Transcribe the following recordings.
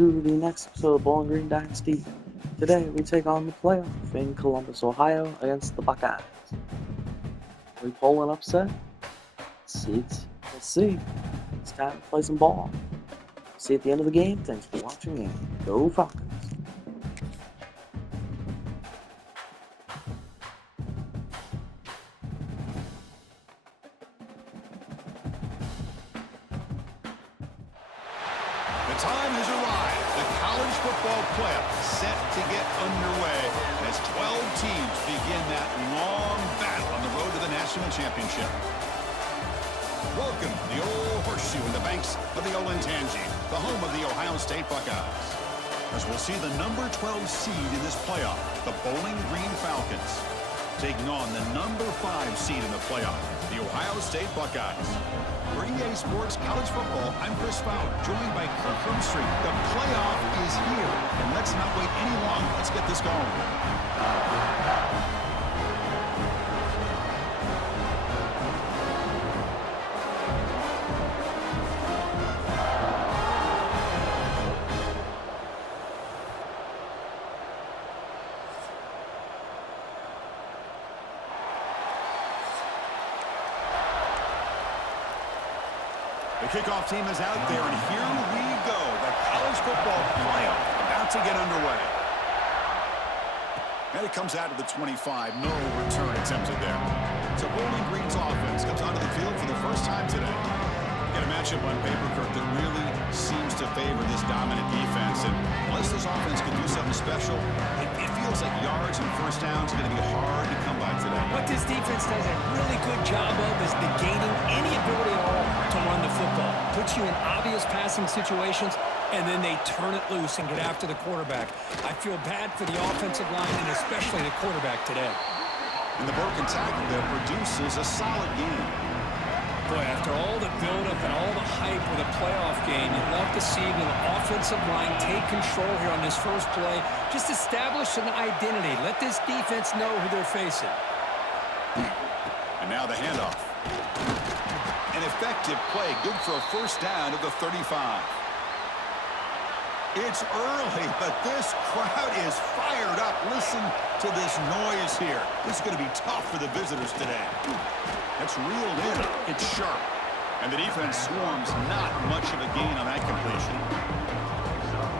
to the next episode of Bowling Green Dynasty. Today we take on the playoff in Columbus, Ohio against the Buckeyes. Are we pulling an upset? Let's see. It's time to play some ball. See you at the end of the game. Thanks for watching and go Falcons. The time has arrived. The college football playoff is set to get underway as 12 teams begin that long battle on the road to the national championship. Welcome to the old horseshoe in the banks of the Olentangy, the home of the Ohio State Buckeyes. As we'll see the number 12 seed in this playoff, the Bowling Green Falcons, taking on the number 5 seed in the playoff, the Ohio State Buckeyes. For EA Sports College Football, I'm Chris Fowler, joined by Kirk Hermstreet. The playoff is here, and let's not wait any longer. Let's get this going. The kickoff team is out there, and here we go. The college football playoff about to get underway. And it comes out of the 25. No return attempted there. So Bowling Green's offense comes onto the field for the first time today. Got a matchup on paper, Kirk, that really seems to favor this dominant defense. And unless this offense can do something special, it feels like yards and first downs are going to be hard to come by today. What this defense does a really good job of is negating any ability at all to run the football. Puts you in obvious passing situations, and then they turn it loose and get after the quarterback. I feel bad for the offensive line and especially the quarterback today. And the broken tackle there produces a solid game. Boy, after all the buildup and all the hype with a playoff game, you'd love to see the offensive line take control here on this first play. Just establish an identity. Let this defense know who they're facing. And now the handoff. An effective play, good for a first down at the 35. It's early, but this crowd is fired up. Listen to this noise here. This is going to be tough for the visitors today. That's reeled in. It's sharp. And the defense swarms, not much of a gain on that completion.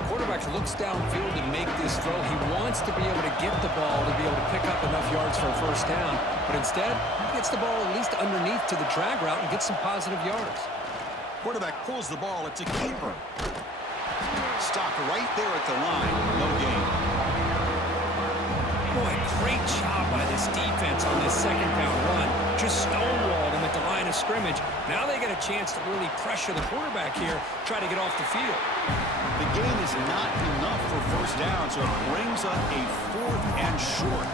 Quarterback looks downfield to make this throw. He wants to be able to get the ball to be able to pick up enough yards for a first down. But instead, he gets the ball at least underneath to the drag route and gets some positive yards. Quarterback pulls the ball. It's a keeper. Stopped right there at the line. No gain. Boy, great job by this defense on this second down run. Just stonewalled him at the line of scrimmage. Now they get a chance to really pressure the quarterback here, try to get off the field. The gain is not enough for first down, so it brings up a 4th and short.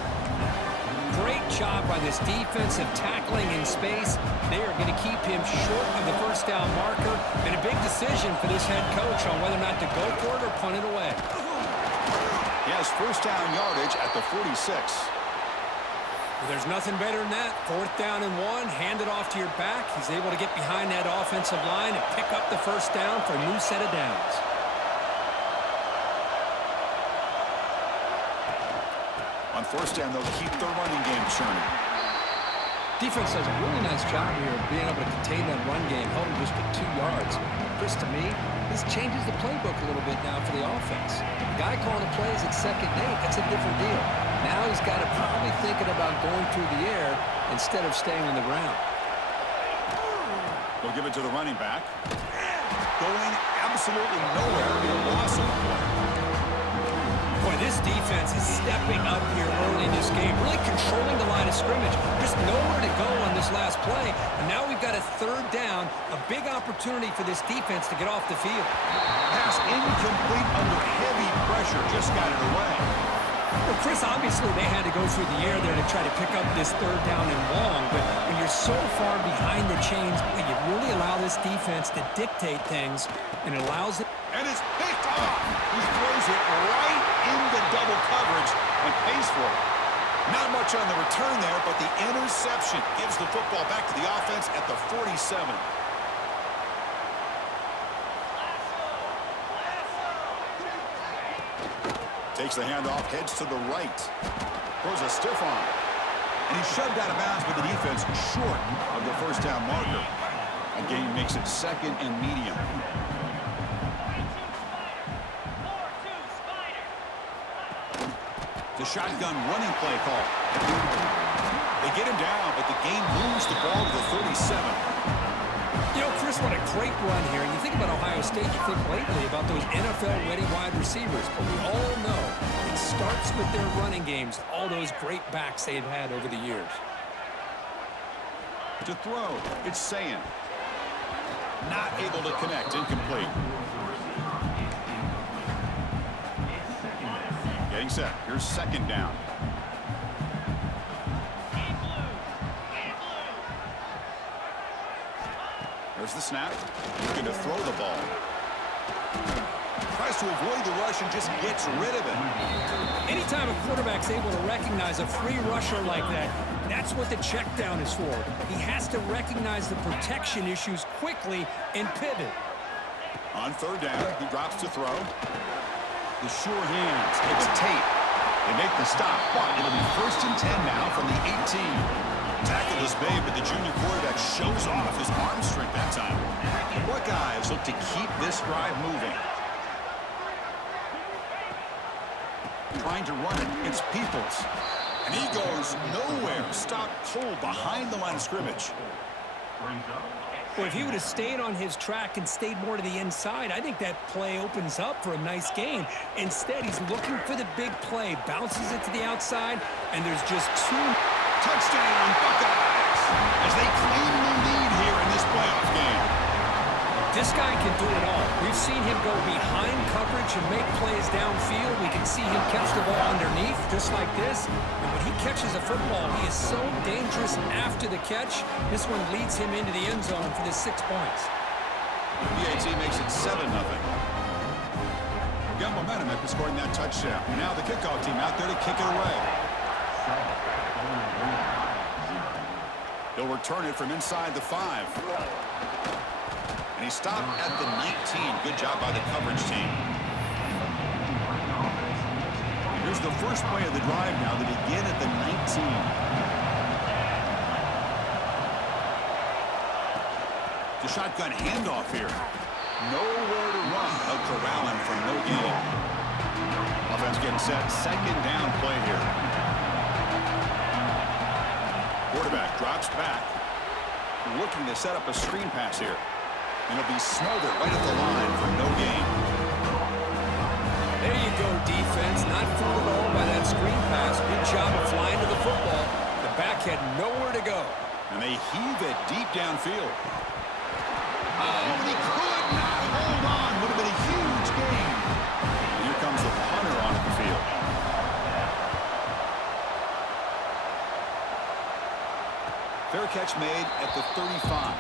Great job by this defensive tackling in space. They are going to keep him short of the first down marker. And a big decision for this head coach on whether or not to go for it or punt it away. He has first down yardage at the 46. Well, there's nothing better than that. 4th down and 1, hand it off to your back. He's able to get behind that offensive line and pick up the first down for a new set of downs. On first down, they'll keep the running game churning. Defense does a really nice job here of being able to contain that run game, held him just for 2 yards. Chris, to me, this changes the playbook a little bit now for the offense. The guy calling the plays at 2nd and 8, that's a different deal. Now he's got to probably thinking about going through the air instead of staying on the ground. They'll give it to the running back. Going absolutely nowhere. Be a loss of the play. Boy, this defense is stepping up here early in this game, really controlling the line of scrimmage. Just nowhere to go on this last play. And now we've got a 3rd down, a big opportunity for this defense to get off the field. Pass incomplete under heavy pressure. Just got it away. Well, Chris, obviously they had to go through the air there to try to pick up this 3rd down and long. But when you're so far behind the chains, boy, you really allow this defense to dictate things, and it allows it. And it's picked off. He throws it right into double coverage and pays for it. Not much on the return there, but the interception gives the football back to the offense at the 47. Takes the handoff, heads to the right. Throws a stiff arm. And he's shoved out of bounds with the defense short of the first down marker. A gain makes it 2nd and medium. The shotgun running play call. They get him down, but the game moves the ball to the 37. You know, Chris, what a great run here. And you think about Ohio State, you think lately about those NFL-ready wide receivers. But we all know it starts with their running games, all those great backs they've had over the years. To throw, it's Sayin. Not able to connect, incomplete. Getting set, here's 2nd down. There's the snap. Looking to throw the ball. Tries to avoid the rush and just gets rid of it. Anytime a quarterback's able to recognize a free rusher like that, that's what the check down is for. He has to recognize the protection issues quickly and pivot. On 3rd down, he drops to throw. The sure hands. It's Tate. They make the stop, but it'll be 1st and 10 now from the 18. Tackle is made, but the junior quarterback shows off his arm strength that time. The Buckeyes look to keep this drive moving. Trying to run it, it's Peoples. And he goes nowhere. Stopped cold behind the line of scrimmage. Well, if he would have stayed on his track and stayed more to the inside, I think that play opens up for a nice gain. Instead, he's looking for the big play, bounces it to the outside, and there's just two. Touchdown, Buckeyes, as they claim the lead here in this playoff game. This guy can do it all. We've seen him go behind coverage and make plays downfield. We can see him catch the ball underneath, just like this. And when he catches a football, he is so dangerous after the catch. This one leads him into the end zone for the 6 points. PAT makes it 7-0. Got momentum after scoring that touchdown. Now the kickoff team out there to kick it away. He'll return it from inside the 5. And he stopped at the 19. Good job by the coverage team. Here's the first play of the drive now. They begin at the 19. The shotgun handoff here. Nowhere to run. They'll corral him for no gain. Offense getting set. 2nd down play here. Quarterback drops back. Looking to set up a screen pass here. And it'll be smothered right at the line for no gain. There you go, defense. Not fooled at all by that screen pass. Good job of flying to the football. The back had nowhere to go. And they heave it deep downfield. Oh, and he could not hold on. Would have been a huge gain. And here comes the punter onto the field. Fair catch made at the 35.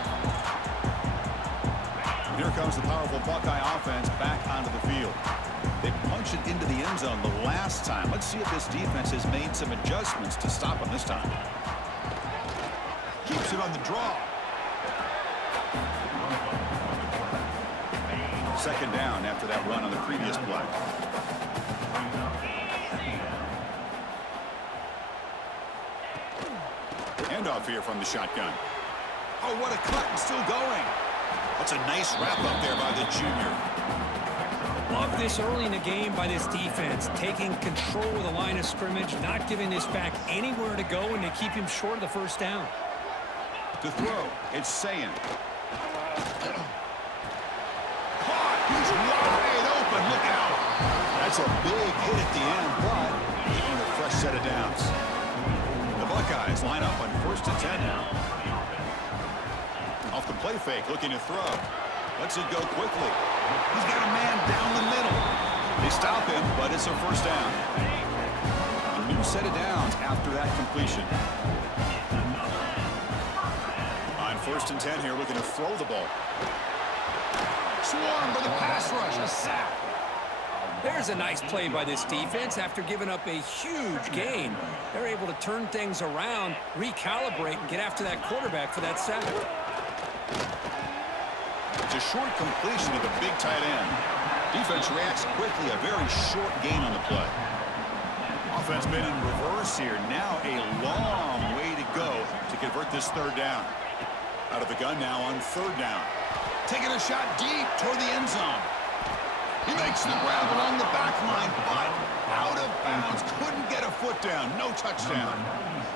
And here comes the powerful Buckeye offense back onto the field. They punched it into the end zone the last time. Let's see if this defense has made some adjustments to stop them this time. Keeps it on the draw. 2nd down after that run on the previous play. Handoff here from the shotgun. Oh, what a cut, and still going. That's a nice wrap up there by the junior. Love this early in the game by this defense, taking control of the line of scrimmage, not giving this back anywhere to go, and to keep him short of the 1st down. To throw, it's Sayin. Caught, he's wide open, look out. That's a big hit at the end, but getting a fresh set of downs. The Buckeyes line up on 1st and 10 now. Off the play fake, looking to throw. Lets it go quickly. He's got a man down the middle. They stop him, but it's a 1st down. A new set of downs after that completion. On 1st and 10 here, looking to throw the ball. Swarm for the pass rush, a sack. There's a nice play by this defense. After giving up a huge gain, they're able to turn things around, recalibrate, and get after that quarterback for that sack. It's a short completion to the big tight end. Defense reacts quickly. A very short gain on the play. Offense been in reverse here. Now a long way to go to convert this third down. Out of the gun now on third down. Taking a shot deep toward the end zone. He makes the grab along the back line, but out of bounds. Couldn't get a foot down. No touchdown.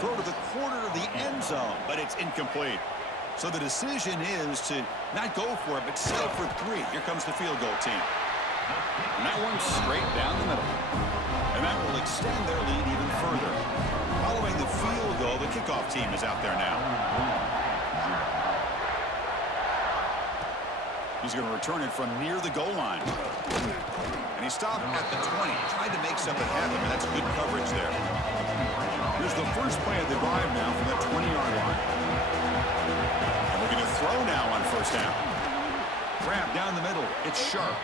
Throw to the corner of the end zone, but it's incomplete. So the decision is to not go for it, but settle for 3. Here comes the field goal team. And that one's straight down the middle. And that will extend their lead even further. Following the field goal, the kickoff team is out there now. He's going to return it from near the goal line. And he stopped at the 20. Tried to make something happen, but that's good coverage there. Here's the first play of the drive now from that 20-yard line. And looking to throw now on first down. Grab down the middle. It's sharp.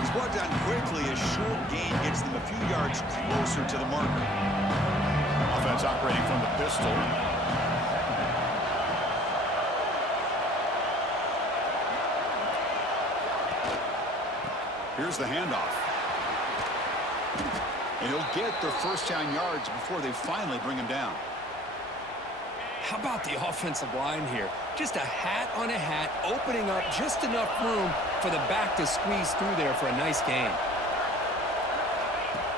He's brought down quickly. A short gain gets them a few yards closer to the marker. Offense operating from the pistol. Here's the handoff. And he'll get their first down yards before they finally bring him down. How about the offensive line here? Just a hat on a hat, opening up just enough room for the back to squeeze through there for a nice gain.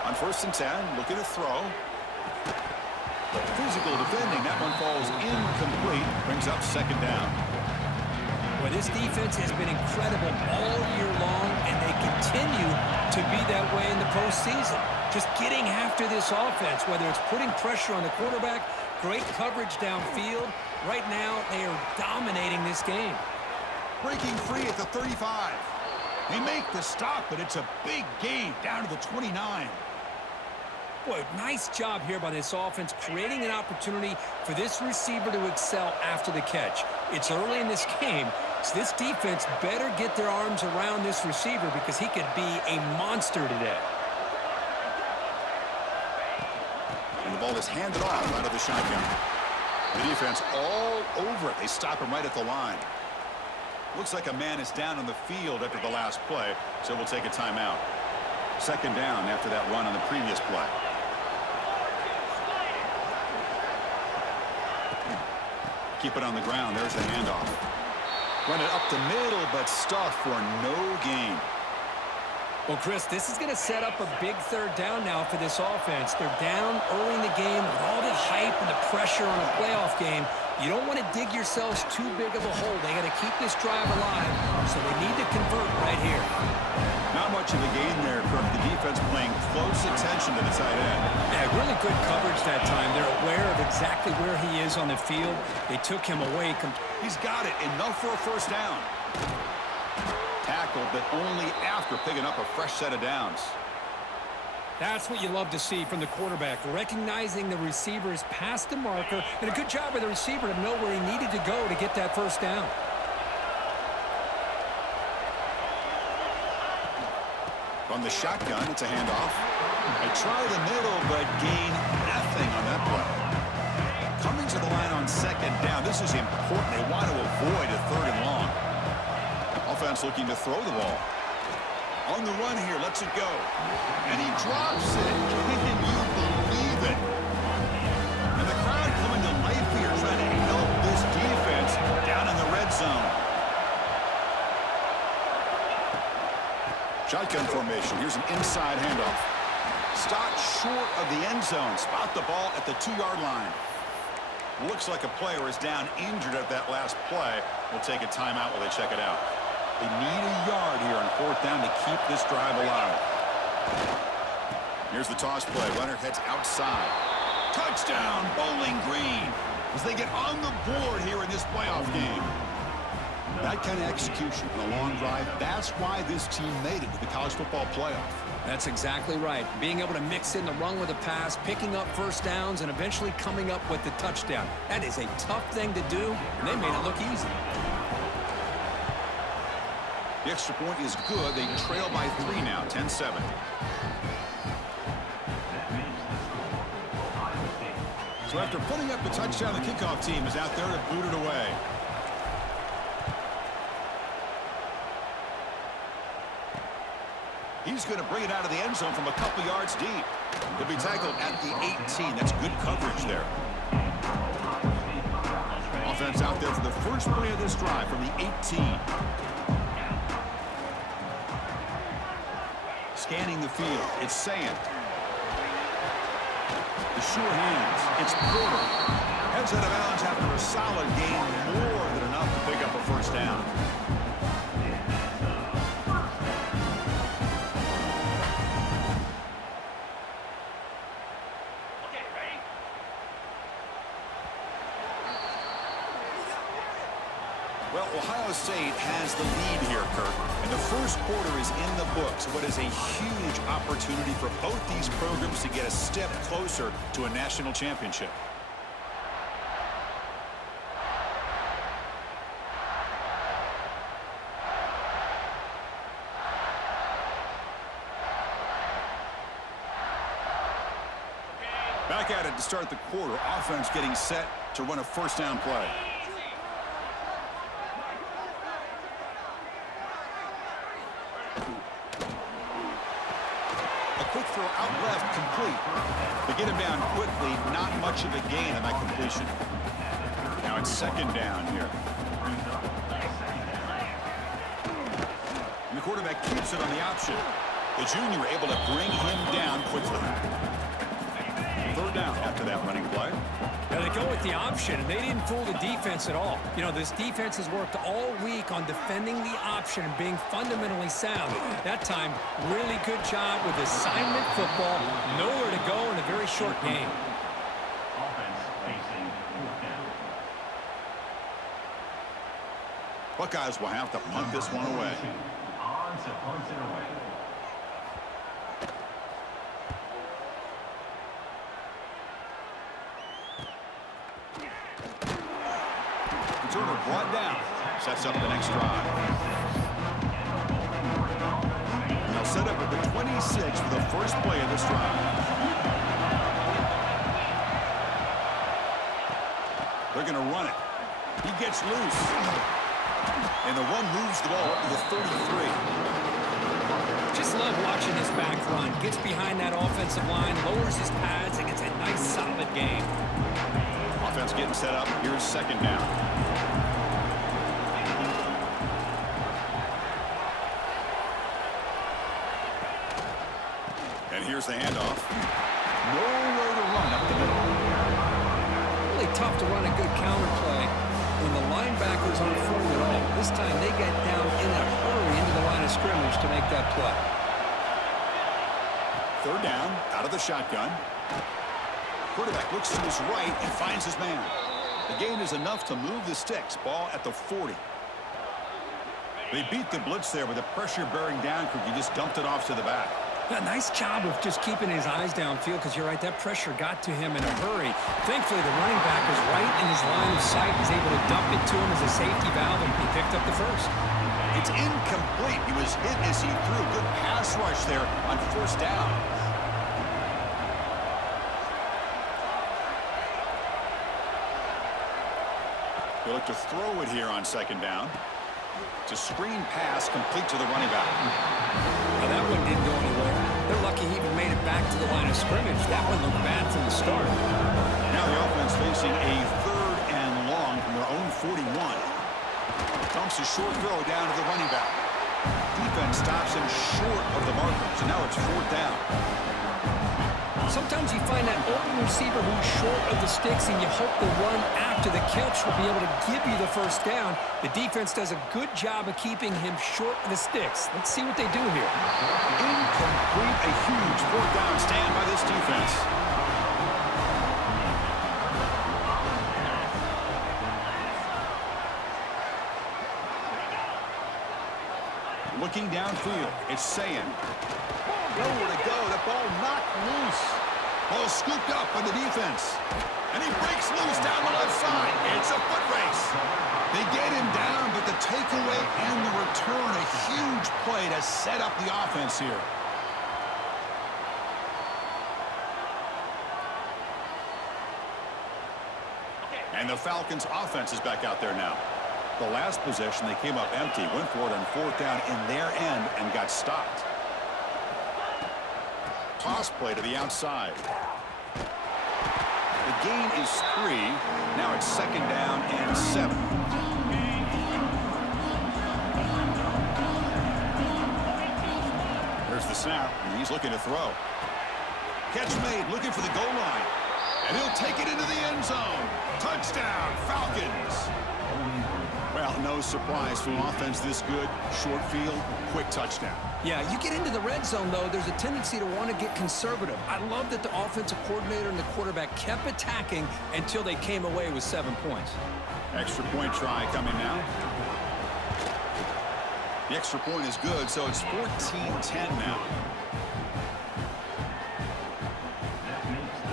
On first and 10, looking to throw. Physical defending. That one falls incomplete. Brings up second down. Well, this defense has been incredible all year long, and they continue to be that way in the postseason. Just getting after this offense, whether it's putting pressure on the quarterback, great coverage downfield. Right now, they are dominating this game. Breaking free at the 35. They make the stop, but it's a big gain down to the 29. Boy, nice job here by this offense, creating an opportunity for this receiver to excel after the catch. It's early in this game, so this defense better get their arms around this receiver because he could be a monster today. And the ball is handed off out of the shotgun. The defense all over it. They stop him right at the line. Looks like a man is down on the field after the last play, so we'll take a timeout. Second down after that run on the previous play. Keep it on the ground. There's the handoff. Run it up the middle, but stuffed for no gain. Well, Chris, this is going to set up a big third down now for this offense. They're down early in the game with all the hype and the pressure on a playoff game. You don't want to dig yourselves too big of a hole. They got to keep this drive alive, so they need to convert right here. Not much of a gain there, Kirk. The defense playing close attention to the tight end. Yeah, really good coverage that time. They're aware of exactly where he is on the field. They took him away. He's got it. Enough for a first down. Tackled, but only after picking up a fresh set of downs. That's what you love to see from the quarterback, recognizing the receiver's past the marker, and a good job by the receiver to know where he needed to go to get that first down. From the shotgun, it's a handoff. They try the middle, but gain nothing on that play. Coming to the line on second down. This is important. They want to avoid a third and long. Offense looking to throw the ball. On the run here, lets it go. And he drops it. Can you believe it? And the crowd coming to life here, trying to help this defense down in the red zone. Shotgun formation. Here's an inside handoff. Stopped short of the end zone. Spot the ball at the 2-yard line. Looks like a player is down injured at that last play. We'll take a timeout while they check it out. They need a yard here on fourth down to keep this drive alive. Here's the toss play. Runner heads outside. Touchdown, Bowling Green, as they get on the board here in this playoff game. That kind of execution in a long drive, that's why this team made it to the college football playoff. That's exactly right. Being able to mix in the run with a pass, picking up first downs, and eventually coming up with the touchdown. That is a tough thing to do, and they made it look easy. The extra point is good. They trail by 3 now, 10-7. So after putting up the touchdown, the kickoff team is out there to boot it away. he's going to bring it out of the end zone from a couple yards deep. He'll be tackled at the 18. That's good coverage there. Offense out there for the first play of this drive from the 18. Scanning the field. It's Sand. The sure hands. It's Porter. Heads out of bounds after a solid gain, more than enough to pick up a first down. Well, Ohio State has the lead here, Kirk, and the first quarter is in the books. What is a huge opportunity for both these programs to get a step closer to a national championship. Back at it to start the quarter. Offense getting set to run a first down play. Quick throw out left, complete. They get him down quickly, not much of a gain on that completion. Now it's second down here. And the quarterback keeps it on the option. The junior able to bring him down quickly. Third down after that running play. Now they go with the option, and they didn't fool the defense at all. You know, this defense has worked all week on defending the option and being fundamentally sound. That time, really good job with assignment football. Nowhere to go in a very short game. Buckeyes will have to punt this one away. Turner brought down. Sets up the next drive. And they'll set up at the 26 for the first play of this drive. They're going to run it. He gets loose. And the run moves the ball up to the 33. Just love watching this back run. Gets behind that offensive line, lowers his pads, and gets a nice solid game. Offense getting set up. Here's second down. And here's the handoff. Nowhere to run up the middle. Really tough to run a good counter play when the linebackers aren't forward at all. This time they get down in a hurry into the line of scrimmage to make that play. Third down, out of the shotgun. Quarterback looks to his right and finds his man. The gain is enough to move the sticks. Ball at the 40. They beat the blitz there with the pressure bearing down. He just dumped it off to the back. A nice job of just keeping his eyes downfield, because you're right, that pressure got to him in a hurry. Thankfully, the running back was right in his line of sight. He was able to dump it to him as a safety valve, and he picked up the first. It's incomplete. He was hit as he threw. Good pass rush there on first down. They look to throw it here on second down. It's a screen pass complete to the running back. Now that one didn't go anywhere. They're lucky he even made it back to the line of scrimmage. That one looked bad from the start. Now the offense facing a third and long from their own 41. Dumps a short throw down to the running back. Defense stops him short of the marker, so now it's fourth down. Sometimes you find that open receiver who's short of the sticks, and you hope the run after the catch will be able to give you the first down. The defense does a good job of keeping him short of the sticks. Let's see what they do here. Incomplete, a huge fourth down stand by this defense. Looking downfield, it's Sand. Nowhere to go. The ball knocked loose. Ball scooped up by the defense. And he breaks loose down the left side. It's a foot race. They get him down, but the takeaway and the return, a huge play to set up the offense here. And the Falcons' offense is back out there now. The last possession, they came up empty, went for it on fourth down in their end and got stopped. toss play to the outside. The gain is 3. Now it's 2nd down and 7. There's the snap, and he's looking to throw. Catch made, looking for the goal line. And he'll take it into the end zone. Touchdown, Falcons. Well, no surprise from offense this good. Short field, quick touchdown. Yeah, you get into the red zone, though, there's a tendency to want to get conservative. I love that the offensive coordinator and the quarterback kept attacking until they came away with 7 points. Extra point try coming now. The extra point is good, so it's 14-10 now.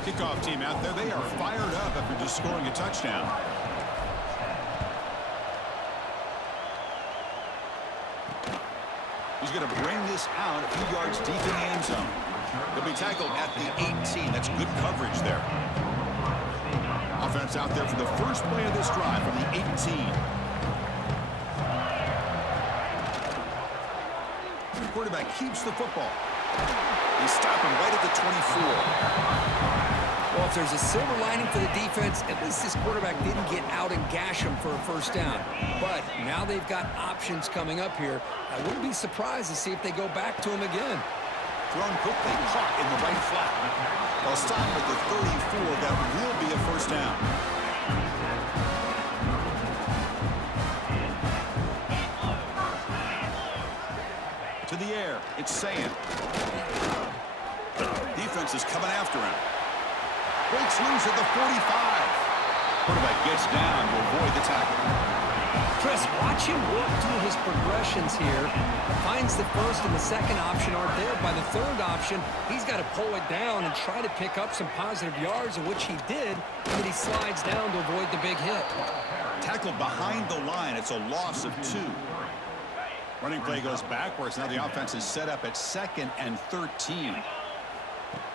Kickoff team out there, they are fired up after just scoring a touchdown. He's going to bring this out a few yards deep in the end zone. He'll be tackled at the 18. That's good coverage there. Offense out there for the first play of this drive from the 18. The quarterback keeps the football. They stop him right at the 24. Well, if there's a silver lining for the defense, at least this quarterback didn't get out and gash him for a first down. But now they've got options coming up here. I wouldn't be surprised to see if they go back to him again. Thrown quickly, caught in the right flat. They'll stop at the 34. That will be a first down. To the air, it's Sayan. Defense is coming after him. Breaks loose at the 45. Quarterback gets down to avoid the tackle. Chris, watch him work through his progressions here. Finds the first and the second option aren't there. By the third option, he's got to pull it down and try to pick up some positive yards, in which he did, and then he slides down to avoid the big hit. Tackled behind the line. It's a loss of 2. Running play goes backwards. Now the offense is set up at 2nd and 13.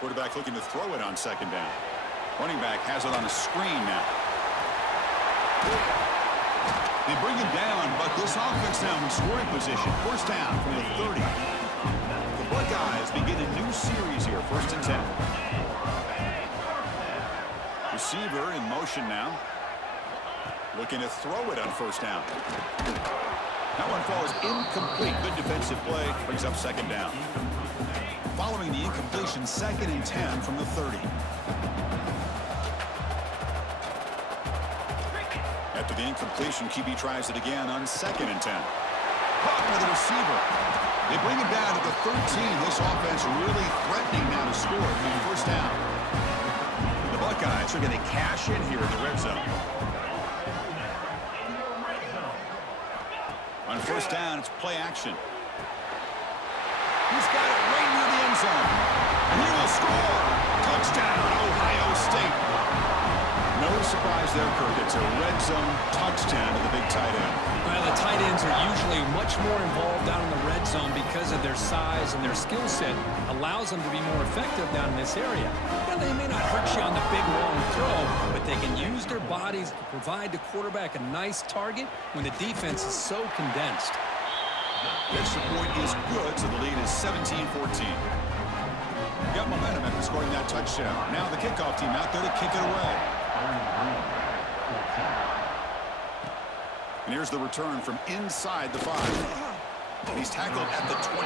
Quarterback looking to throw it on 2nd down. Running back has it on a screen now. They bring him down, but this offense now in scoring position. First down from the 30. The Buckeyes begin a new series here, 1st and 10. Receiver in motion now. Looking to throw it on 1st down. That one falls incomplete. Good defensive play. Brings up 2nd down. Following the incompletion, 2nd and 10 from the 30. After the incompletion, QB tries it again on 2nd and 10. Caught by the receiver. They bring him down to the 13. This offense really threatening now to score for the first down. The Buckeyes are going to cash in here in the red zone. On 1st down, it's play action. He's got it right near the end zone. And he will score. Touchdown, Ohio State. No surprise there, Kirk. It's a red zone touchdown to the big tight end. Well, the tight ends are usually much more involved down in the red zone because of their size and their skill set. Allows them to be more effective down in this area. Now, they may not hurt you on the big, long throw, but they can use their bodies to provide the quarterback a nice target when the defense is so condensed. The extra point is good, so the lead is 17-14. Got momentum after scoring that touchdown. Now the kickoff team out there to kick it away. And here's the return from inside the 5. He's tackled at the 21.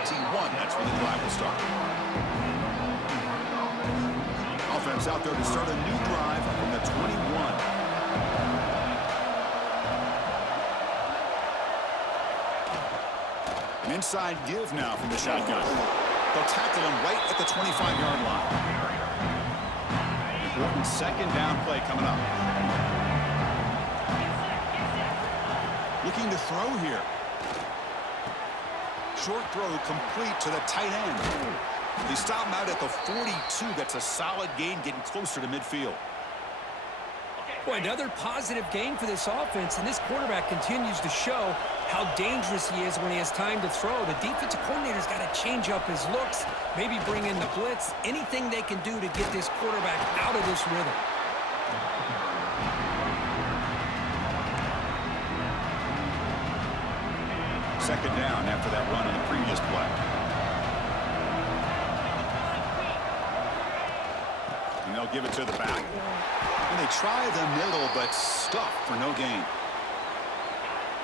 That's where the drive will start. Offense out there to start a new drive from the 21. An inside give now from the shotgun. They'll tackle him right at the 25-yard line. Important 2nd down play coming up. Looking to throw here. Short throw complete to the tight end. They stop him out at the 42. That's a solid gain, getting closer to midfield. Boy, another positive gain for this offense, and this quarterback continues to show how dangerous he is when he has time to throw. The defensive coordinator's got to change up his looks, maybe bring in the blitz, anything they can do to get this quarterback out of this rhythm. Second down after that run on the previous play. they'll give it to the back. And they try the middle, but stuffed for no gain.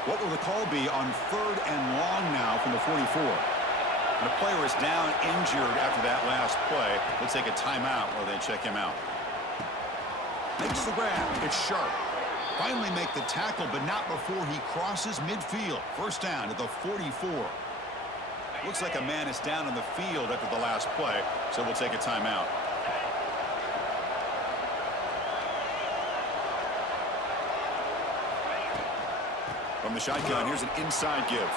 What will the call be on 3rd and long now from the 44? And the player is down injured after that last play. They'll take a timeout while they check him out. Makes the grab. It's Sharp. Finally make the tackle, but not before he crosses midfield. First down at the 44. Looks like a man is down on the field after the last play, so we'll take a timeout. From the shotgun, here's an inside give.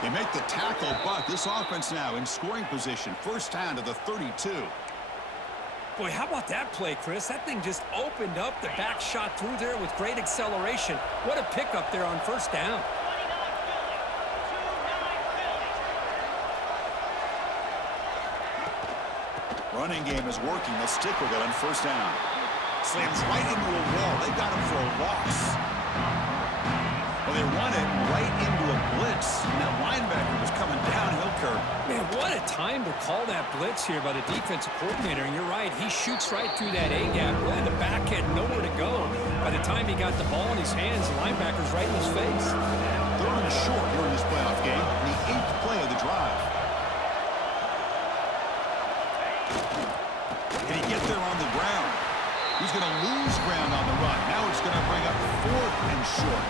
They make the tackle, but this offense now in scoring position. First down to the 32. Boy, how about that play, Chris? That thing just opened up. The back shot through there with great acceleration. What a pickup there on first down. Running game is working. They'll stick with it on first down. Slams right into a wall. They got him for a loss. Well, they run it right into a blitz. And that linebacker was coming downhill, Kirk. Man, what a time to call that blitz here by the defensive coordinator. And you're right, he shoots right through that A-gap. Really, the back had nowhere to go. By the time he got the ball in his hands, the linebacker's right in his face. 3rd and short here in this playoff game. The 8th play of the drive. Can he get there on the ground? He's going to lose ground on the run. Now it's going to bring up 4th and short.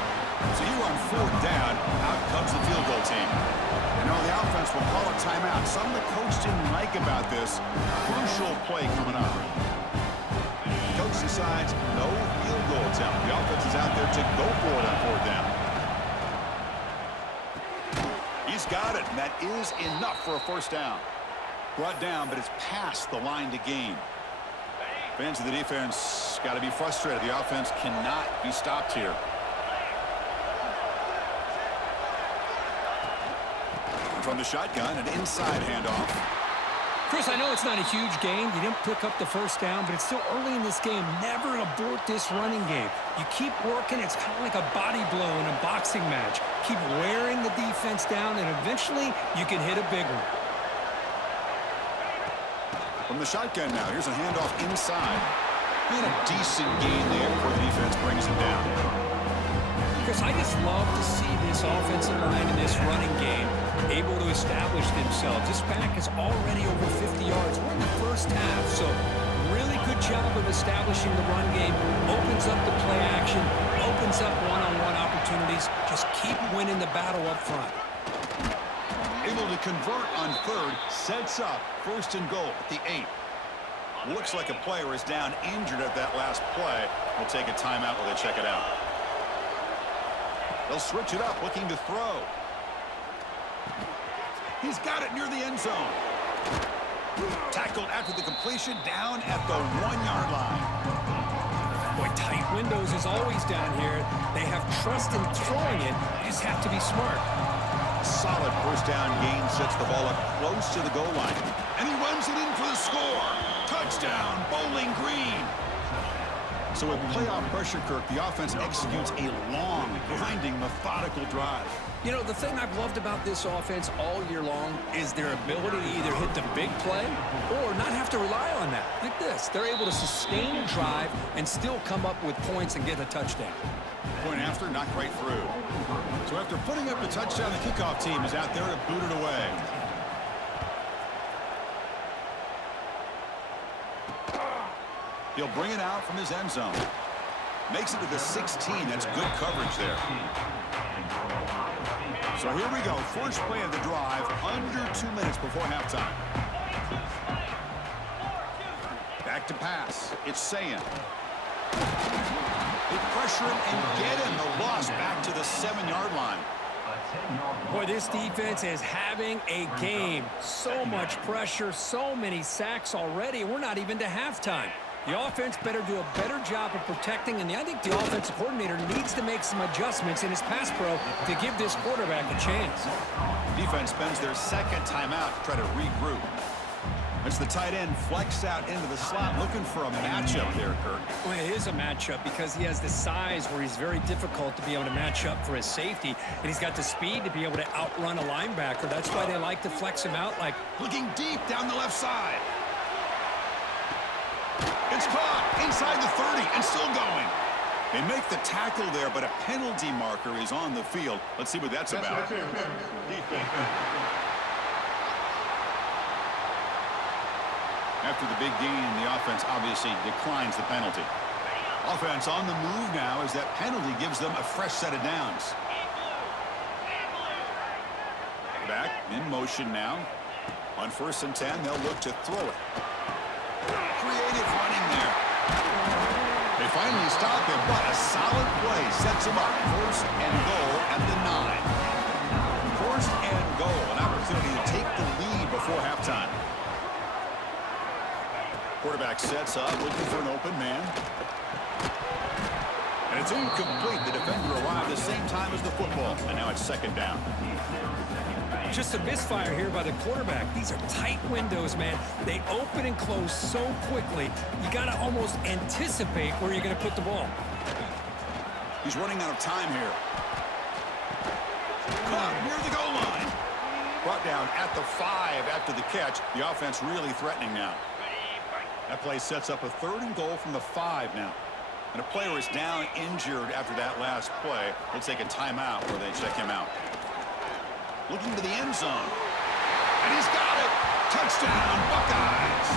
So here on 4th down, out comes the field goal team. And now the offense will call a timeout. Something the coach didn't like about this. Crucial play coming up. Coach decides no field goal attempt. The offense is out there to go for it on 4th down. He's got it, and that is enough for a first down. Brought down, but it's past the line to gain. Fans of the defense got to be frustrated. The offense cannot be stopped here. From the shotgun, an inside handoff. Chris, I know it's not a huge gain. You didn't pick up the first down, but it's still early in this game. Never abort this running game. You keep working. It's kind of like a body blow in a boxing match. Keep wearing the defense down, and eventually you can hit a big one. From the shotgun now, here's a handoff inside. And a decent gain there before the defense brings him down. Chris, I just love to see this offensive line in this running game able to establish themselves. This back is already over 50 yards. We're in the first half, so really good job of establishing the run game. Opens up the play action, opens up one-on-one opportunities. Just keep winning the battle up front. Able to convert on 3rd, sets up 1st and goal at the 8. Looks like a player is down injured at that last play. We'll take a timeout while they check it out. They'll switch it up, looking to throw. He's got it near the end zone. Tackled after the completion, down at the 1-yard line. Boy, tight windows is always down here. They have trust in throwing it. You just have to be smart. Solid first down gain sets the ball up close to the goal line. And he runs it in for the score. Touchdown, Bowling Green. So with playoff pressure, Kirk, the offense executes a long, grinding, methodical drive. You know, the thing I've loved about this offense all year long is their ability to either hit the big play or not have to rely on that. Look at this. They're able to sustain a drive and still come up with points and get a touchdown. Point after, knocked right through. So after putting up the touchdown, the kickoff team is out there to boot it away. He'll bring it out from his end zone. Makes it to the 16. That's good coverage there. So here we go. First play of the drive, under 2 minutes before halftime. Back to pass. It's Sayan. They pressure him and get him. The loss back to the 7-yard line. Boy, this defense is having a game. So much pressure, so many sacks already. We're not even to halftime. The offense better do a better job of protecting, and I think the offensive coordinator needs to make some adjustments in his pass pro to give this quarterback a chance. Defense spends their second timeout to try to regroup. As the tight end flex out into the slot, looking for a matchup there, Kirk. Well, it is a matchup because he has the size where he's very difficult to be able to match up for his safety, and he's got the speed to be able to outrun a linebacker. That's why they like to flex him out like... Looking deep down the left side. It's caught inside the 30 and still going. They make the tackle there, but a penalty marker is on the field. Let's see what that's about. After the big gain, the offense obviously declines the penalty. Offense on the move now as that penalty gives them a fresh set of downs. Back in motion now. On 1st and 10, they'll look to throw it. Creative running there. They finally stop him, but a solid play sets him up. 1st and goal at the 9. 1st and goal, an opportunity to take the lead before halftime. Quarterback sets up, looking for an open man. And it's incomplete. The defender arrived the same time as the football, and now it's 2nd down. Just a misfire here by the quarterback. These are tight windows, man. They open and close so quickly. You got to almost anticipate where you're going to put the ball. He's running out of time here. Caught near the goal line. Brought down at the 5 after the catch. The offense really threatening now. That play sets up a 3rd and goal from the 5 now. And a player is down injured after that last play. They'll take a timeout where they check him out. Looking to the end zone. And he's got it. Touchdown, Buckeyes.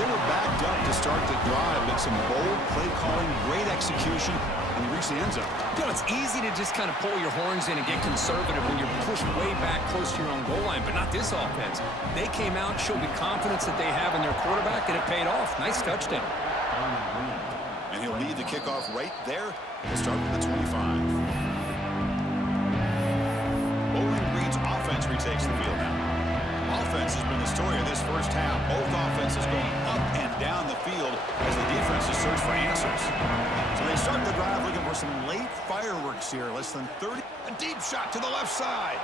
They were backed up to start the drive with some bold play calling, great execution, and he reached the end zone. You know, it's easy to just kind of pull your horns in and get conservative when you're pushed way back close to your own goal line, but not this offense. They came out, showed the confidence that they have in their quarterback, and it paid off. Nice touchdown. And he'll lead the kickoff right there. We'll start with the 25. Bowling Green's offense retakes the field now. Offense has been the story of this first half. Both offenses going up and down the field as the defenses search for answers. So they start the drive looking for some late fireworks here. Less than 30. A deep shot to the left side.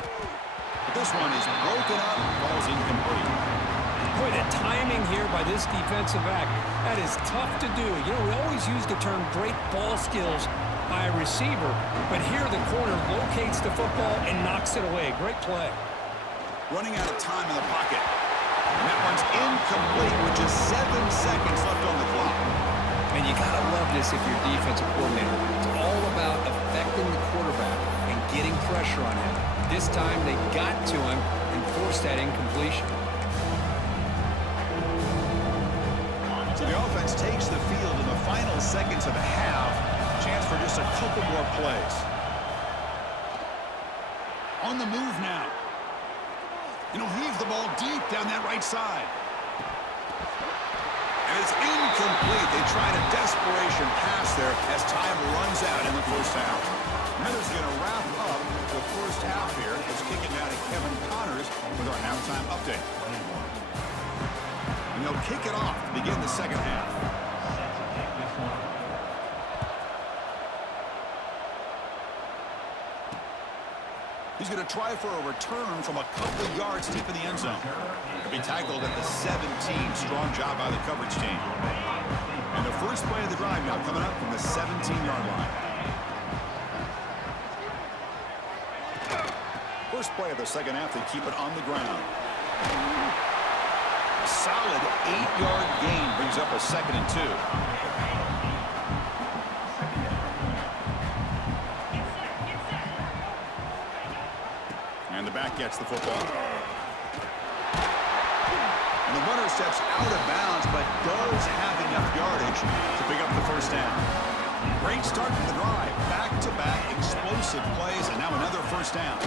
But this one is broken up. Ball's incomplete. Boy, the timing here by this defensive back, that is tough to do. You know, we always use the term great ball skills by a receiver, but here the corner locates the football and knocks it away. Great play. Running out of time in the pocket. And that one's incomplete with just 7 seconds left on the clock. And you got to love this if you're defensive coordinator. It's all about affecting the quarterback and getting pressure on him. This time they got to him and forced that incompletion. So the offense takes the field in the final seconds of the half. Chance for just a couple more plays. On the move now. And he'll heave the ball deep down that right side. And it's incomplete. They tried a desperation pass there as time runs out in the first half. Miller's going to wrap up the first half here. Let's kick it down to Kevin Connors with our halftime update. And they'll kick it off to begin the second half. He's going to try for a return from a couple of yards deep in the end zone. He'll be tackled at the 17. Strong job by the coverage team. And the first play of the drive now coming up from the 17-yard line. First play of the second half, they keep it on the ground. Solid 8-yard gain brings up a 2nd and 2. And the back gets the football. And the runner steps out of bounds, but does have enough yardage to pick up the first down. Great start to the drive. Back-to-back explosive plays, and now another first down.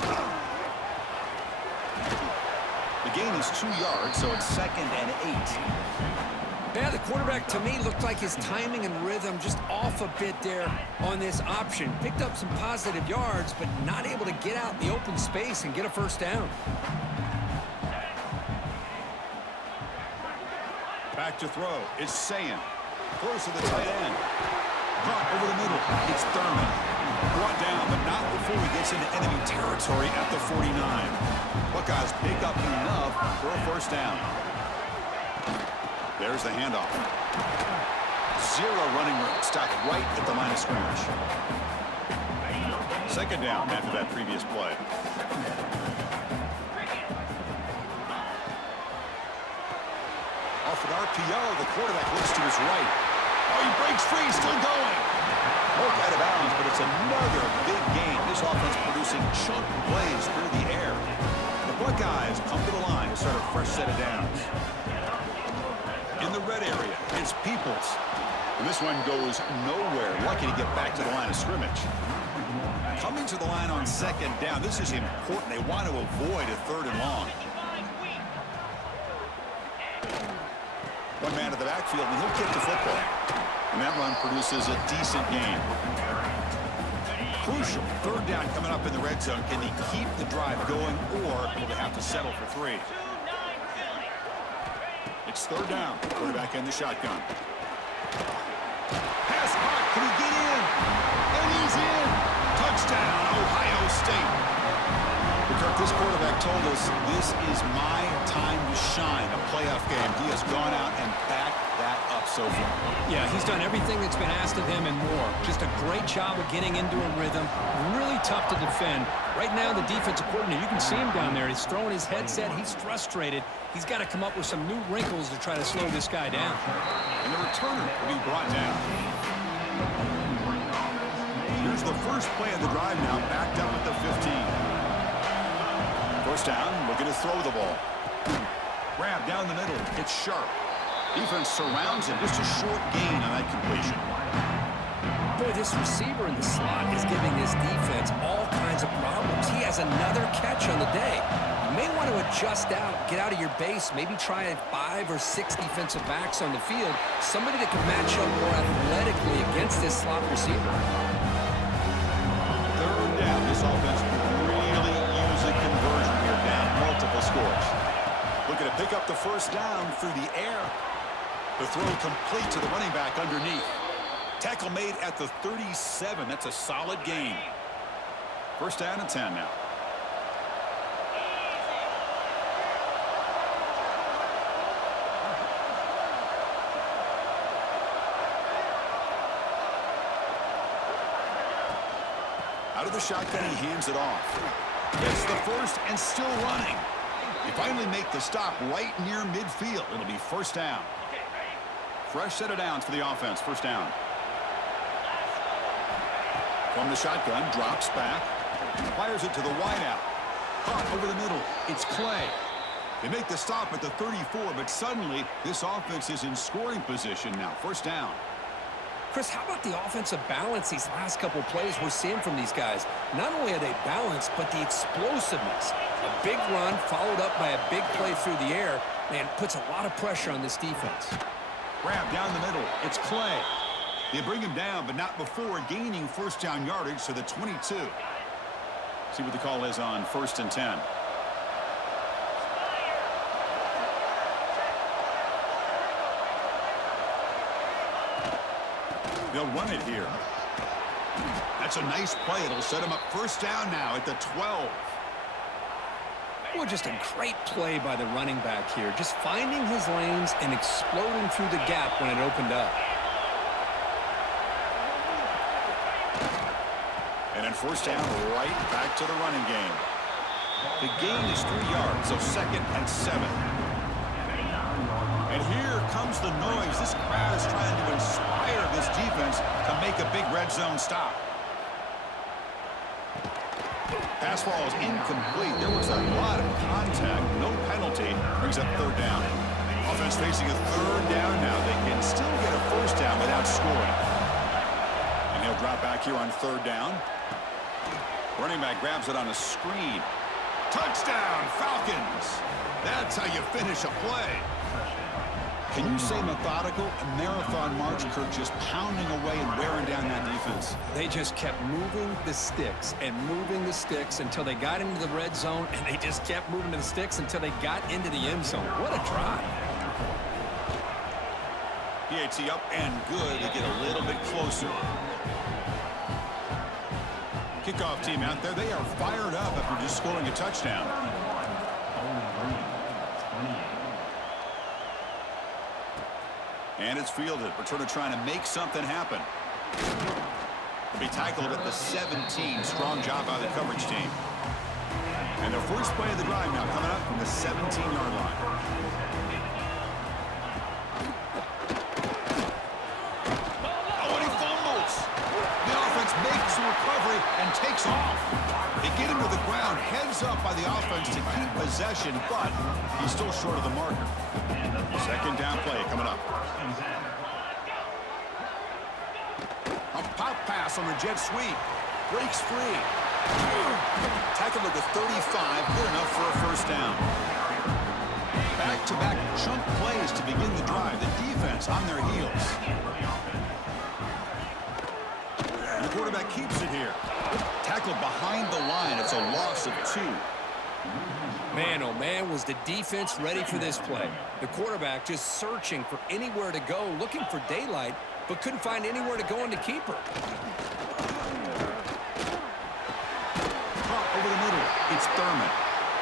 The gain is 2 yards, so it's 2nd and 8. Yeah, the quarterback, to me, looked like his timing and rhythm just off a bit there on this option. Picked up some positive yards, but not able to get out in the open space and get a first down. Back to throw. It's Sayan. Throws to the tight end. Caught over the middle. It's Thurman. Brought down, but not before he gets into enemy territory at the 49. Buckeyes pick up enough for a first down. There's the handoff. 0 running room. Stopped right at the line of scrimmage. 2nd down after that previous play. RPO. The quarterback looks to his right. Oh, he breaks free, still going. Broke out of bounds, but it's another big game. This offense producing chunk plays through the air. The Buckeyes come to the line to start a fresh set of downs. In the red area, it's Peoples. And this one goes nowhere. Lucky to get back to the line of scrimmage. Coming to the line on second down. This is important. They want to avoid a 3rd and long. One man at the backfield, and he'll kick the football. And that run produces a decent gain. Crucial 3rd down coming up in the red zone. Can he keep the drive going, or will they have to settle for 3? It's 3rd down. Quarterback in the shotgun. Pass caught. Can he get in? And he's in. Touchdown, Ohio State. Kirk, this quarterback told us this is my time to shine. A playoff game. He has gone out and backed that up so far. Yeah, he's done everything that's been asked of him and more. Just a great job of getting into a rhythm. Really tough to defend. Right now, the defensive coordinator, you can see him down there. He's throwing his headset. He's frustrated. He's got to come up with some new wrinkles to try to slow this guy down. And the returner will be brought down. Here's the first play of the drive now, backed up at the 15. First down, looking to throw the ball. Grab down the middle. It's sharp. Defense surrounds him. Just a short gain on that completion. Boy, this receiver in the slot is giving this defense all kinds of problems. He has another catch on the day. You may want to adjust out, get out of your base, maybe try 5 or 6 defensive backs on the field. Somebody that can match up more athletically against this slot receiver. 3rd down. This offense really use a conversion here, down multiple scores. Looking to pick up the first down through the air. The throw complete to the running back underneath. Tackle made at the 37. That's a solid gain. First down and 10 now. Out of the shotgun, he hands it off. Gets the first and still running. They finally make the stop right near midfield. It'll be first down. Fresh set of downs for the offense. First down. From the shotgun, drops back. Fires it to the wideout. Caught over the middle. It's Clay. They make the stop at the 34, but suddenly this offense is in scoring position now. First down. Chris, how about the offensive balance these last couple plays we're seeing from these guys? Not only are they balanced, but the explosiveness. A big run followed up by a big play through the air, man, puts a lot of pressure on this defense. Grab down the middle. It's Clay. They bring him down, but not before gaining first down yardage to the 22. See what the call is on 1st and 10. They'll run it here. That's a nice play. It'll set him up first down now at the 12. Well, just a great play by the running back here. Just finding his lanes and exploding through the gap when it opened up. And then first down, right back to the running game. The gain is 3 yards, so 2nd and 7. And here comes the noise. This crowd is trying to inspire this defense to make a big red zone stop. Pass ball is incomplete. There was a lot of contact. No penalty. Brings up 3rd down. Offense facing a 3rd down now. They can still get a first down without scoring. And he'll drop back here on 3rd down. Running back grabs it on a screen. Touchdown, Falcons. That's how you finish a play. Can you say methodical? A marathon march, Kirk, just pounding away and wearing down that defense. They just kept moving the sticks and moving the sticks until they got into the red zone, and they just kept moving the sticks until they got into the end zone. What a drive. PAT up and good to get a little bit closer. Kickoff team out there, they are fired up after just scoring a touchdown. And it's fielded. Returner trying to make something happen. Will be tackled at the 17. Strong job by the coverage team. And the first play of the drive now coming up from the 17-yard line. and takes off. They get him to the ground, heads up by the offense to keep possession, but he's still short of the marker. Second down play coming up. A pop pass on the jet sweep. Breaks free. Tackled at the 35, good enough for a first down. Back-to-back chunk plays to begin the drive. The defense on their heels. And the quarterback keeps it here. Tackled behind the line. It's a loss of 2. Man, oh man, was the defense ready for this play. The quarterback just searching for anywhere to go, looking for daylight, but couldn't find anywhere to go in the keeper. Caught over the middle. It's Thurman.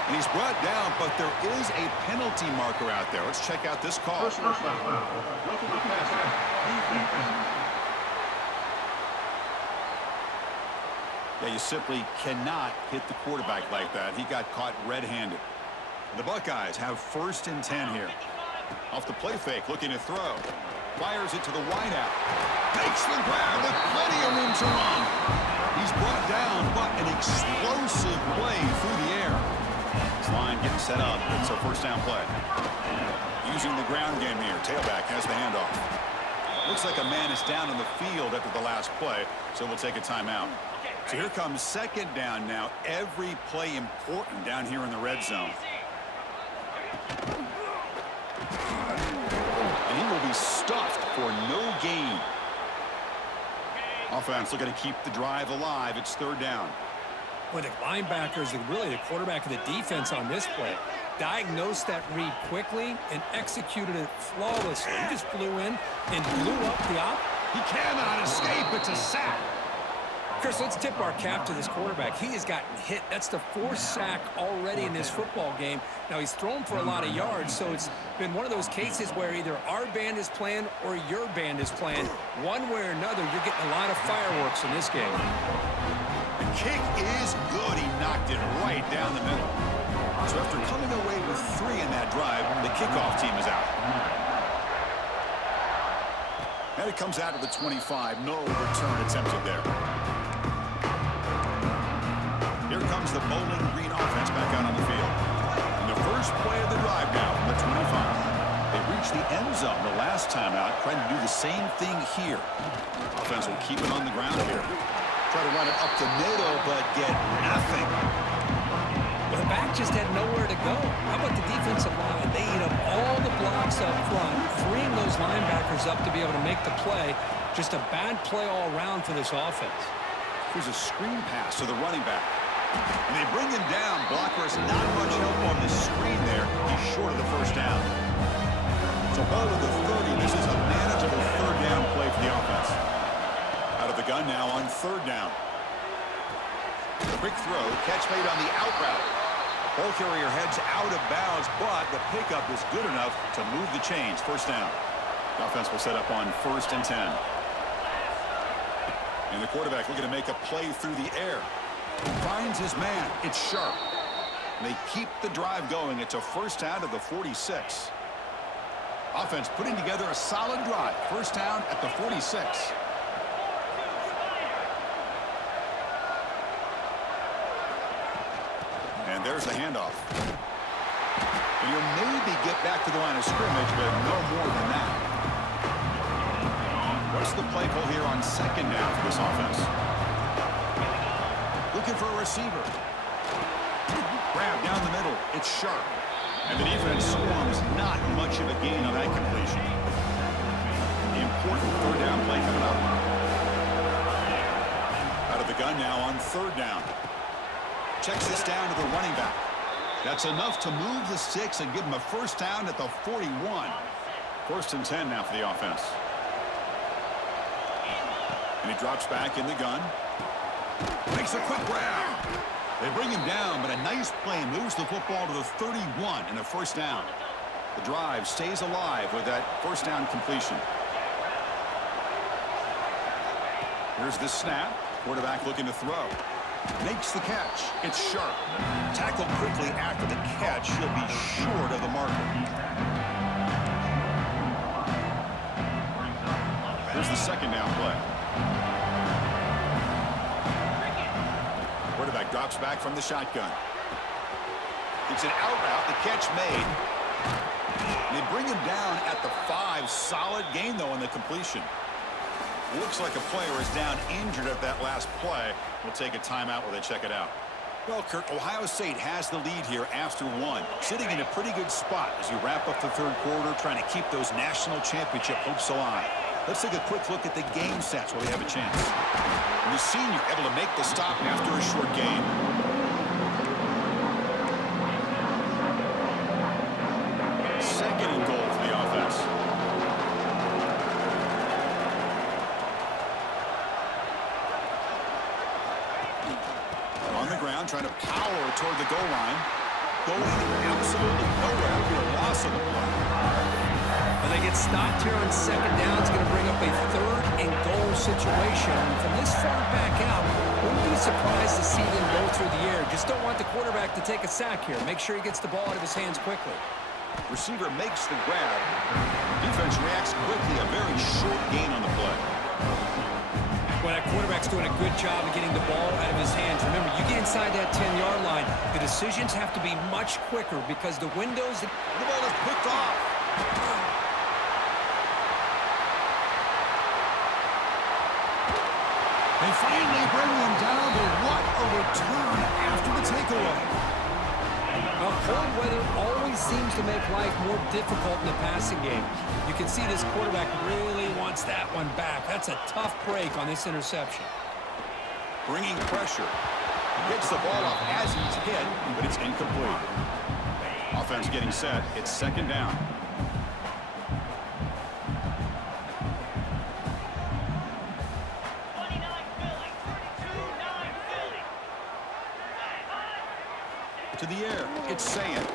And he's brought down, but there is a penalty marker out there. Let's check out this call. Yeah, you simply cannot hit the quarterback like that. He got caught red-handed. The Buckeyes have 1st and 10 here. Off the play fake, looking to throw. Fires it to the wideout. Makes the grab with plenty of room to run. He's brought down, but an explosive play through the air. This line getting set up. It's a first down play. Using the ground game here. Tailback has the handoff. Looks like a man is down on the field after the last play, so we'll take a timeout. So here comes second down now. Every play important down here in the red zone. And he will be stuffed for no gain. Offense looking to keep the drive alive. It's third down. Well, the linebackers, really the quarterback of the defense on this play, diagnosed that read quickly and executed it flawlessly. He just flew in and blew up the op. He cannot escape. It's a sack. Chris, let's tip our cap to this quarterback. He has gotten hit. That's the 4th sack already in this football game. Now, he's thrown for a lot of yards, so it's been one of those cases where either our band is playing or your band is playing. One way or another, you're getting a lot of fireworks in this game. The kick is good. He knocked it right down the middle. So after coming away with 3 in that drive, the kickoff team is out. And it comes out of the 25. No return attempted there. Here comes the Bowling Green offense back out on the field. And the first play of the drive now from the 25. They reached the end zone the last time out, trying to do the same thing here. Offense will keep it on the ground here. Try to run it up the middle, but get nothing. Well, the back just had nowhere to go. How about the defensive line? They eat up all the blocks up front, freeing those linebackers up to be able to make the play. Just a bad play all around for this offense. Here's a screen pass to the running back. And they bring him down. Blocker has not much help on the screen there. He's short of the first down. So ball with the 30. This is a manageable third down play for the offense. Out of the gun now on third down. The quick throw. Catch made on the out route. Ball carrier heads out of bounds, but the pickup is good enough to move the chains. First down. The offense will set up on 1st and 10. And the quarterback looking to make a play through the air. Finds his man. It's sharp. They keep the drive going. It's a first down to the 46. Offense putting together a solid drive. First down at the 46. And there's the handoff. And you'll maybe get back to the line of scrimmage, but no more than that. What's the play call here on second down for this offense? Looking for a receiver. Grab down the middle. It's sharp. And the defense swarms. Not much of a gain on that completion. The important third down play coming up. Out of the gun now on third down. Checks this down to the running back. That's enough to move the sticks and give him a first down at the 41. 1st and 10 now for the offense. And he drops back in the gun. Makes a quick grab. They bring him down, but a nice play moves the football to the 31 and a first down. The drive stays alive with that first down completion. Here's the snap. Quarterback looking to throw. Makes the catch. It's sharp. Tackled quickly after the catch. He'll be short of the marker. Here's the second down play. quarterback drops back from the shotgun. It's an out route. The catch made. They bring him down at the 5. Solid gain, though, on the completion. Looks like a player is down injured at that last play. We'll take a timeout while they check it out. Well, Kurt, Ohio State has the lead here after 1. Sitting in a pretty good spot as you wrap up the third quarter, trying to keep those national championship hopes alive. Let's take a quick look at the game stats while we have a chance. And the senior able to make the stop after a short gain. Second and goal for the offense. On the ground, trying to power toward the goal line. Going absolutely nowhere after a loss of the play. When they get stopped here on second down, it's going to bring up a third and goal situation. From this far back out, wouldn't be surprised to see them go through the air. Just don't want the quarterback to take a sack here. Make sure he gets the ball out of his hands quickly. Receiver makes the grab. Defense reacts quickly. A very short gain on the play. Well, that quarterback's doing a good job of getting the ball out of his hands. Remember, you get inside that 10-yard line, the decisions have to be much quicker because the windows... The ball is picked off. They finally bring them down, but what a return after the takeaway. Well, cold weather always seems to make life more difficult in the passing game. You can see this quarterback really wants that one back. That's a tough break on this interception. Bringing pressure. Gets the ball off as he's hit, but it's incomplete. Offense getting set. It's second down. To the air, it's Saying.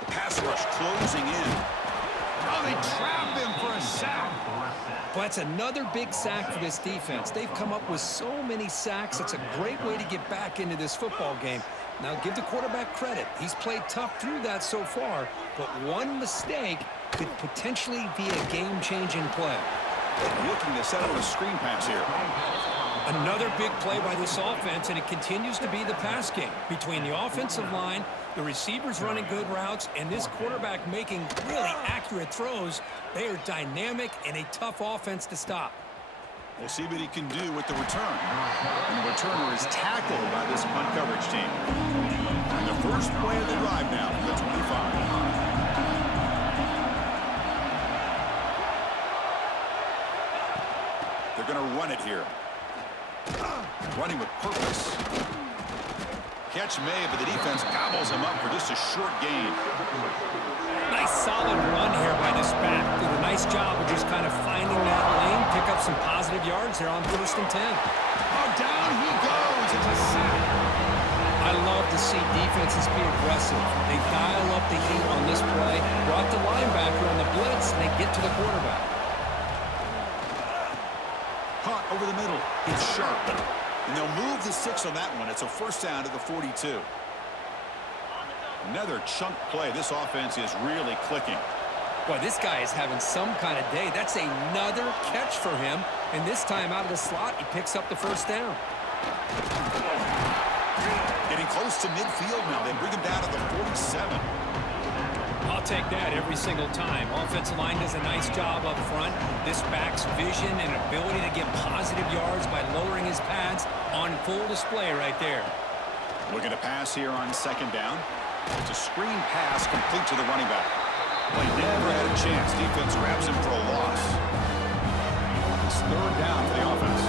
The pass rush closing in. Oh, they trap him for a sack. Well, that's another big sack for this defense. They've come up with so many sacks. It's a great way to get back into this football game. Now, give the quarterback credit. He's played tough through that so far, but one mistake could potentially be a game-changing play. Looking to set up a screen pass here. Another big play by this offense, and it continues to be the pass game. Between the offensive line, the receivers running good routes, and this quarterback making really accurate throws, they are dynamic and a tough offense to stop. We'll see what he can do with the return. And the returner is tackled by this punt coverage team. And the first play of the drive now from the 25. They're going to run it here. Running with purpose. Catch made, but the defense gobbles him up for just a short gain. Nice solid run here by this back. Did a nice job of just kind of finding that lane, pick up some positive yards there on 1st and 10. Oh, down he goes. It's a sack. I love to see defenses be aggressive. They dial up the heat on this play, brought the linebacker on the blitz, and they get to the quarterback. Caught over the middle. It's sharp. And they'll move the 6 on that one. It's a first down to the 42. Another chunk play. This offense is really clicking. Boy, this guy is having some kind of day. That's another catch for him. And this time out of the slot, he picks up the first down. Getting close to midfield now. They bring him down to the 47. I'll take that every single time. Offensive line does a nice job up front. This back's vision and ability to get positive yards by lowering his pads on full display right there. Looking to pass here on second down. It's a screen pass complete to the running back. Well, he never had a chance. Defense grabs him for a loss. It's third down for the offense.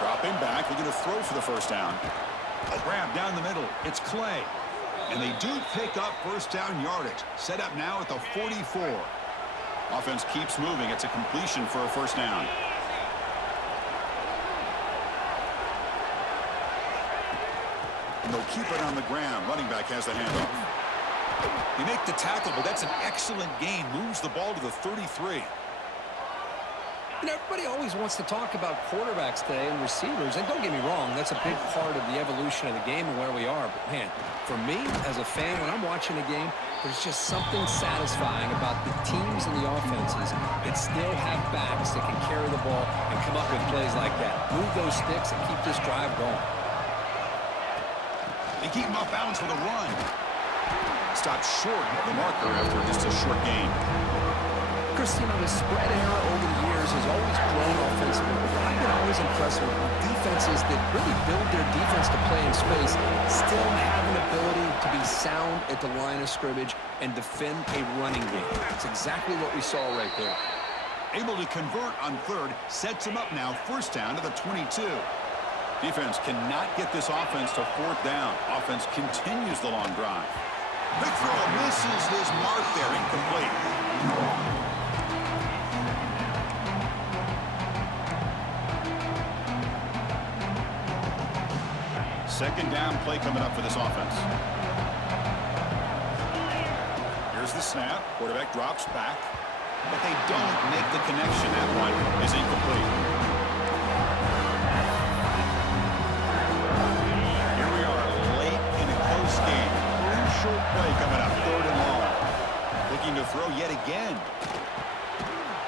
Dropping back. They're going to throw for the first down. A grab down the middle. It's Clay. And they do pick up first down yardage. Set up now at the 44. Offense keeps moving. It's a completion for a first down. And they'll keep it on the ground. Running back has the handoff. They make the tackle, but that's an excellent gain. Moves the ball to the 33. You know, everybody always wants to talk about quarterbacks today and receivers, and don't get me wrong, that's a big part of the evolution of the game and where we are. But, man, for me, as a fan, when I'm watching a game, there's just something satisfying about the teams and the offenses that still have backs that can carry the ball and come up with plays like that. Move those sticks and keep this drive going. They keep him off balance with a run. Stopped short of the marker after just a short gain. Chris, you know, the spread era over the years has always grown offensively. I've been always impressed with defenses that really build their defense to play in space, still have an ability to be sound at the line of scrimmage and defend a running game. That's exactly what we saw right there. Able to convert on third, sets him up now, first down to the 22. Defense cannot get this offense to fourth down. Offense continues the long drive. Big throw misses his mark there, incomplete. Second down play coming up for this offense. Here's the snap. Quarterback drops back. But they don't make the connection. That one is incomplete. Here we are late in a close game. Crucial play coming up. Third and long. Looking to throw yet again.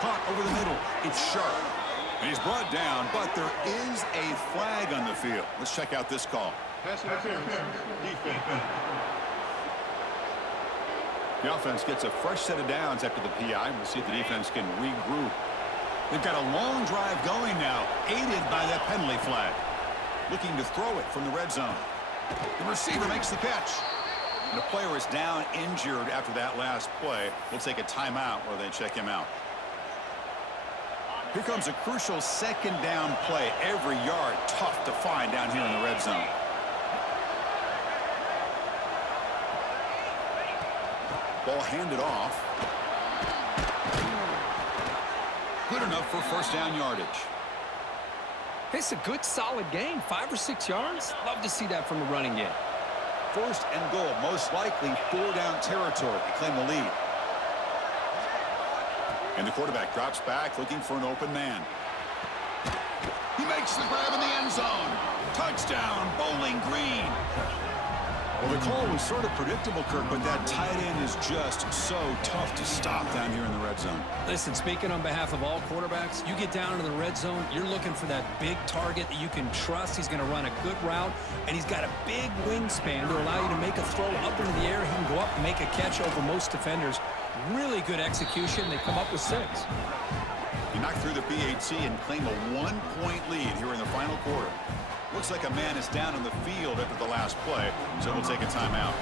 Caught over the middle. It's sharp. And he's brought down, but there is a flag on the field. Let's check out this call. Pass interference. Defense. The offense gets a fresh set of downs after the PI. We'll see if the defense can regroup. They've got a long drive going now, aided by that penalty flag. Looking to throw it from the red zone. The receiver makes the catch. And the player is down injured after that last play. We'll take a timeout while they check him out. Here comes a crucial second down play. Every yard tough to find down here in the red zone. Ball handed off. Good enough for first down yardage. It's a good, solid game. 5 or 6 yards. Love to see that from the running game. First and goal. Most likely 4-down territory to claim the lead. And the quarterback drops back, looking for an open man. He makes the grab in the end zone. Touchdown, Bowling Green. Well, the call was sort of predictable, Kirk, but that tight end is just so tough to stop down here in the red zone. Listen, speaking on behalf of all quarterbacks, you get down into the red zone, you're looking for that big target that you can trust. He's going to run a good route, and he's got a big wingspan to allow you to make a throw up into the air. He can go up and make a catch over most defenders. Really good execution. They come up with 6. He knocked through the PAT and claimed a 1-point lead here in the final quarter. Looks like a man is down on the field after the last play, so we'll take a timeout.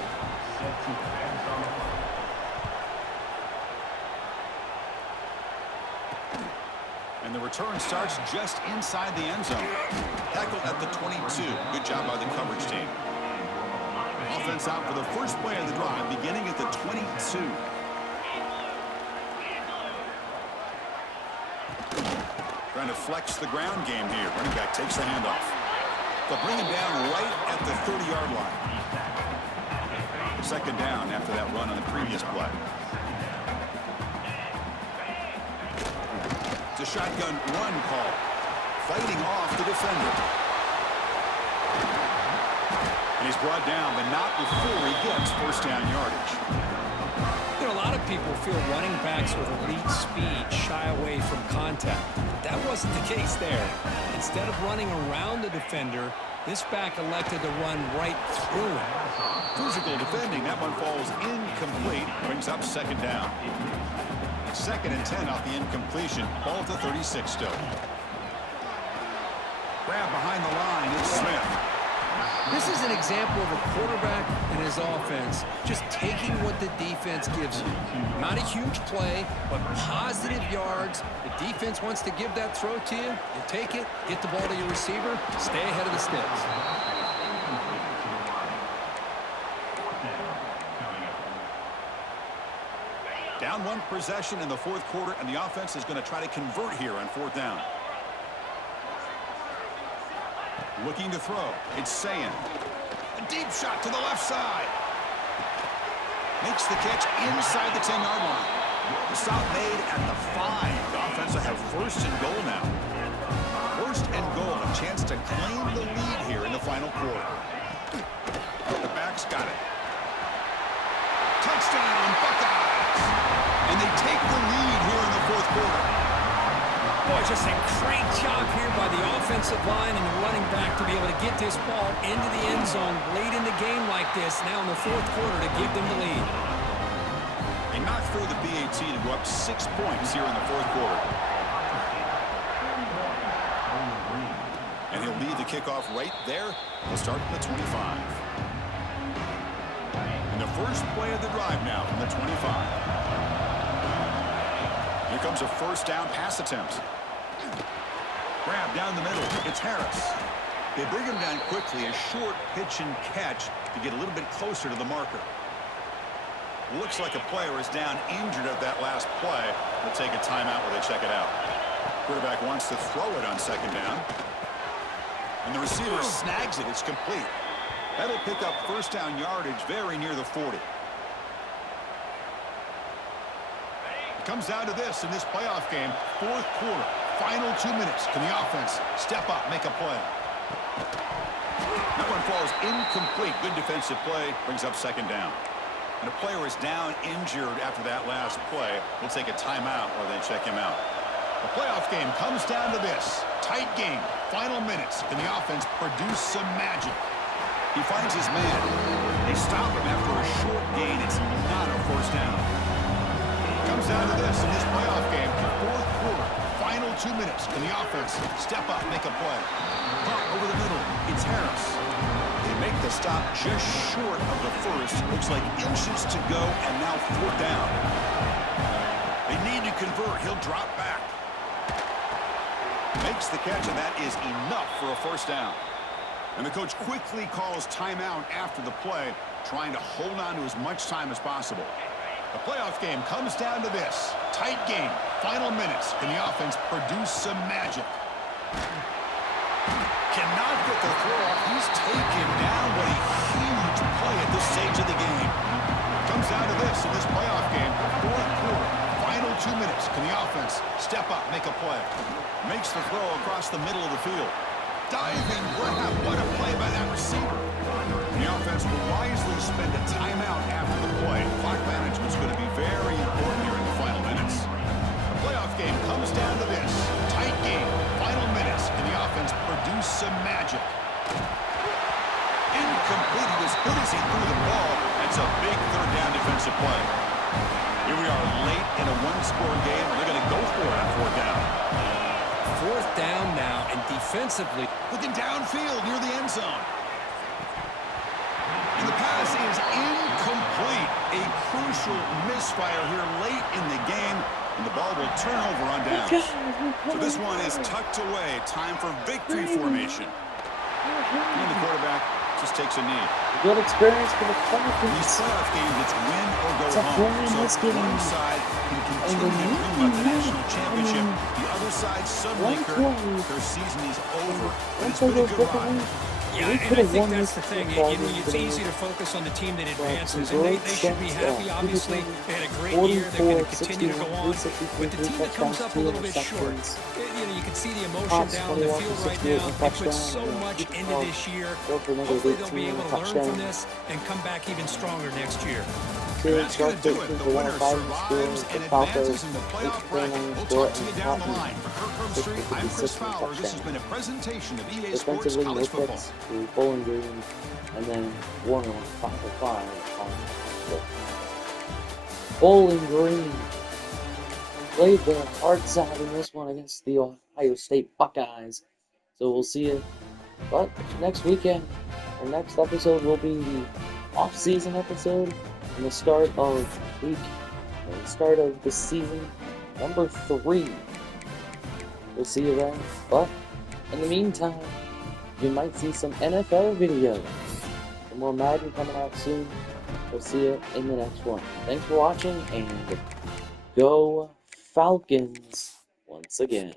And the return starts just inside the end zone. Tackled at the 22. Good job by the coverage team. Offense out for the first play of the drive, beginning at the 22. Trying to flex the ground game here. Running back takes the handoff. They'll bring him down right at the 30-yard line. Second down after that run on the previous play. It's a shotgun run call. Fighting off the defender. And he's brought down, but not before he gets first down yardage. You know, a lot of people feel running backs with elite speed shy away from contact. But that wasn't the case there. Instead of running around the defender, this back elected to run right through him. Physical defending. That one falls incomplete. Brings up second down. Second and 10 off the incompletion. Ball at the 36 still. Grab behind the line. It's Smith. This is an example of a quarterback and his offense just taking what the defense gives you. Not a huge play, but positive yards. The defense wants to give that throw to you. You take it, get the ball to your receiver, stay ahead of the sticks. Down 1 possession in the fourth quarter, and the offense is going to try to convert here on fourth down. Looking to throw. It's Sayan. A deep shot to the left side. Makes the catch inside the 10-yard line. The stop made at the 5. The offense will have first and goal now. First and goal, a chance to claim the lead here in the final quarter. The back's got it. Touchdown, Buckeyes! And they take the lead here in the fourth quarter. Boy, just a great job here by the offensive line and the running back to be able to get this ball into the end zone late in the game like this, now in the fourth quarter, to give them the lead. They knocked through the BAT to go up 6 points here in the fourth quarter. And he'll lead the kickoff right there. He'll start from the 25. And the first play of the drive now from the 25. Here comes a first down pass attempt. Grab down the middle. It's Harris. They bring him down quickly. A short pitch and catch to get a little bit closer to the marker. Looks like a player is down injured at that last play. They'll take a timeout where they check it out. Quarterback wants to throw it on second down. And the receiver snags it. It's complete. That'll pick up first down yardage very near the 40. It comes down to this in this playoff game. Fourth quarter. Final 2 minutes. Can the offense step up, make a play? That one falls incomplete. Good defensive play. Brings up second down. And a player is down injured after that last play. We'll take a timeout while they check him out. The playoff game comes down to this. Tight game. Final minutes. Can the offense produce some magic? He finds his man. They stop him after a short gain. It's not a first down. It comes down to this in this playoff game. Fourth quarter. Final 2 minutes. Can the offense step up, make a play? Pump over the middle. It's Harris. They make the stop just short of the first. Looks like inches to go, and now fourth down. They need to convert. He'll drop back. Makes the catch, and that is enough for a first down. And the coach quickly calls timeout after the play, trying to hold on to as much time as possible. The playoff game comes down to this. Tight game. Final minutes. Can the offense produce some magic? Cannot get the throw off. He's taken down. What a huge play at this stage of the game. Comes down to this in this playoff game. Fourth quarter. Final 2 minutes. Can the offense step up, make a play? Makes the throw across the middle of the field. Diving grab. What a play by that receiver. The offense will wisely spend a timeout after the play. Clock management's going to be very important here in the final minutes. The playoff game comes down to this. Tight game. Final minutes. Can the offense produce some magic? Incomplete. He was good as he threw the ball. That's a big third down defensive play. Here we are late in a one-score game. They're going to go for it on fourth down. Fourth down now, and defensively, looking downfield near the end zone. And the pass is incomplete. A crucial misfire here late in the game, and the ball will turn over on downs. So this one is tucked away. Time for victory formation. And the quarterback just takes a knee. Good experience for the Falcons. These playoff games, it's win or go home. So one side can continue to dream about the national championship. The other side suddenly, their season is over. But it's been a good ride. yeah, and I think that's the thing. It's easy to focus on the team that advances, and they should be happy. Obviously, they had a great year. They're going to continue to go on. But the team that comes up a little bit short, you can see the emotion down the field right now. They put so much into this year. Hopefully, they'll be able to learn from this and come back even stronger next year. That's going to do it. The winner survives and advances in the playoff bracket. We'll talk to you down the line. For Kirk Herbstreit, I'm Chris Fowler. This has been a presentation of EA Sports College Football. Bowling Green, and then Warner went 5-5 on Bowling Green played the hard side in this one against the Ohio State Buckeyes. So we'll see you. But next weekend, our next episode will be the off-season episode and the start of the season number 3. We'll see you then. But in the meantime, you might see some NFL videos. Some more Madden coming out soon. We'll see you in the next one. Thanks for watching, and go Falcons once again.